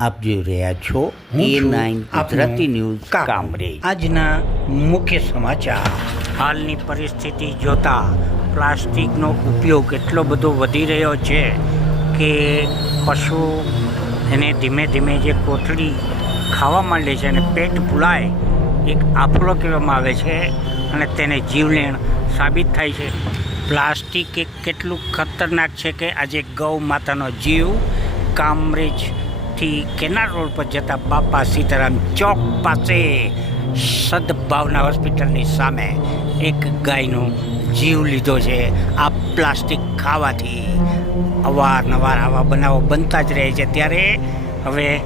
આપ જોઈ રહ્યા છો એ નાઇન ગુજરાતી ન્યૂઝ કામરે કામરેજ. આજના મુખ્ય સમાચાર. હાલની પરિસ્થિતિ જોતા પ્લાસ્ટિકનો ઉપયોગ એટલો બધો વધી રહ્યો છે કે પશુ એને ધીમે ધીમે જે કોથળી ખાવા માંડે છે અને પેટ ભૂલાય એક આફલો કહેવામાં આવે છે અને તેને જીવલેણ સાબિત થાય છે. પ્લાસ્ટિક એક કેટલું ખતરનાક છે કે આજે ગૌ માતાનો જીવ કામરેજથી કેનાર રોડ પર જતા બાપા સીતારામ ચોક પાસે સદભાવના હોસ્પિટલની સામે એક ગાયનો જીવ લીધો છે. આ પ્લાસ્ટિક ખાવાથી અવારનવાર આવા બનાવો બનતા જ રહે છે. ત્યારે હવે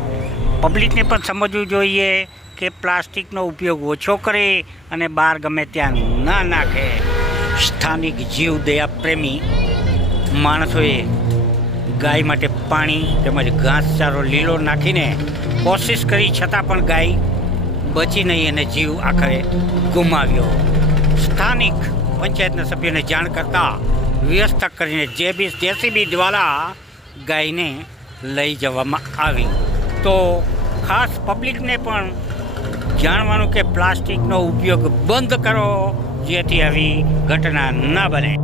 પબ્લિકને પણ સમજવું જોઈએ કે પ્લાસ્ટિકનો ઉપયોગ ઓછો કરે અને બહાર ગમે ત્યાં ના નાખે. સ્થાનિક જીવદયા પ્રેમી માણસોએ ગાય માટે પાણી તેમજ ઘાસચારો લીલો નાખીને કોશિશ કરી છતાં પણ ગાય બચી નહીં અને જીવ આખરે ગુમાવ્યો. સ્થાનિક પંચાયતના સભ્યોને જાણ કરતા વ્યવસ્થા કરીને જે બી જેસીબી દ્વારા ગાયને લઈ જવામાં આવી. તો ખાસ પબ્લિકને પણ જાણવાનું કે પ્લાસ્ટિકનો ઉપયોગ બંધ કરો, જેથી આવી ઘટના ન બને.